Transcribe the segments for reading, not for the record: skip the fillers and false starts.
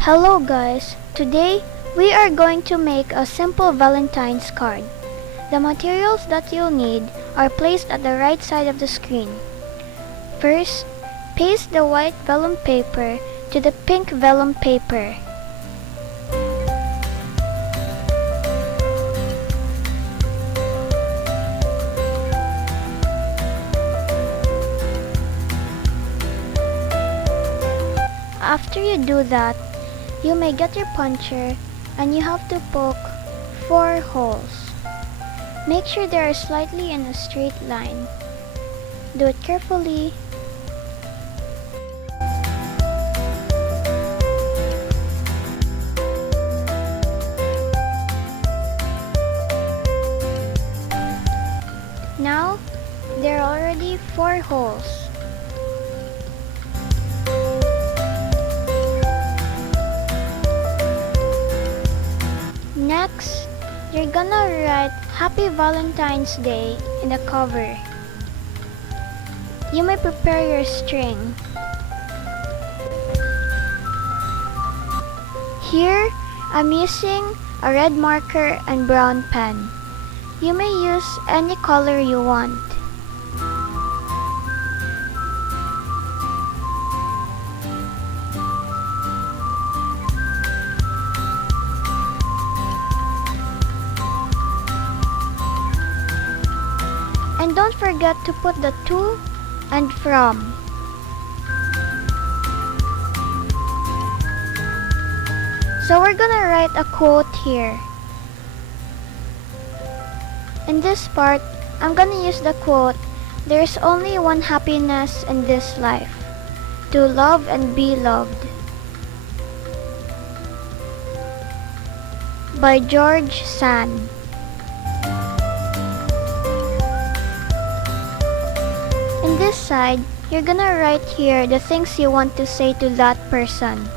Hello guys, today we are going to make a simple Valentine's card. The materials that you'll need are placed at the right side of the screen. First, paste the white vellum paper to the pink vellum paper. After you do that, you may get your puncher and you have to poke 4 holes. Make sure they are slightly in a straight line. Do it carefully. Now, there are already 4 holes. Next, you're gonna write Happy Valentine's Day in the cover. You may prepare your string. Here, I'm using a red marker and brown pen. You may use any color you want. And don't forget to put the to and from. So we're gonna write a quote here. In this part, I'm gonna use the quote, "There's only one happiness in this life, to love and be loved," by George Sand. In this side, you're gonna write here the things you want to say to that person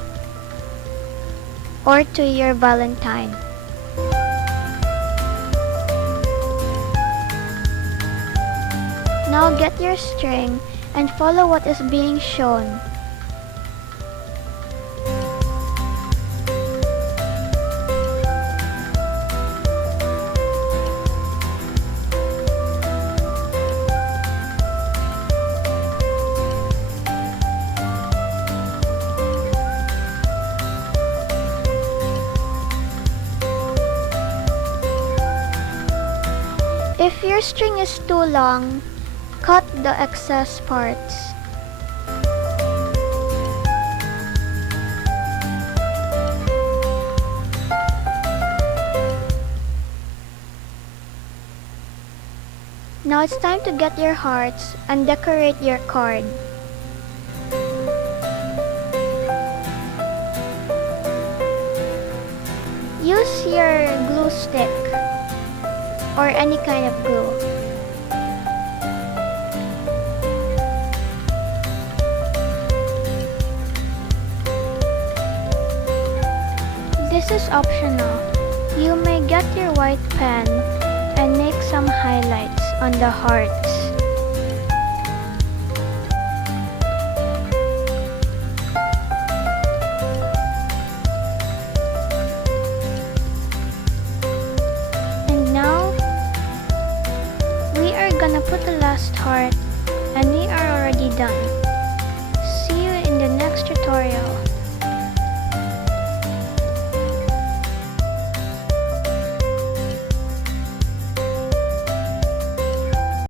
or to your Valentine. Now get your string and follow what is being shown. If your string is too long, cut the excess parts. Now it's time to get your hearts and decorate your card. Use your glue stick or any kind of glue. This is optional. You may get your white pen and make some highlights on the hearts.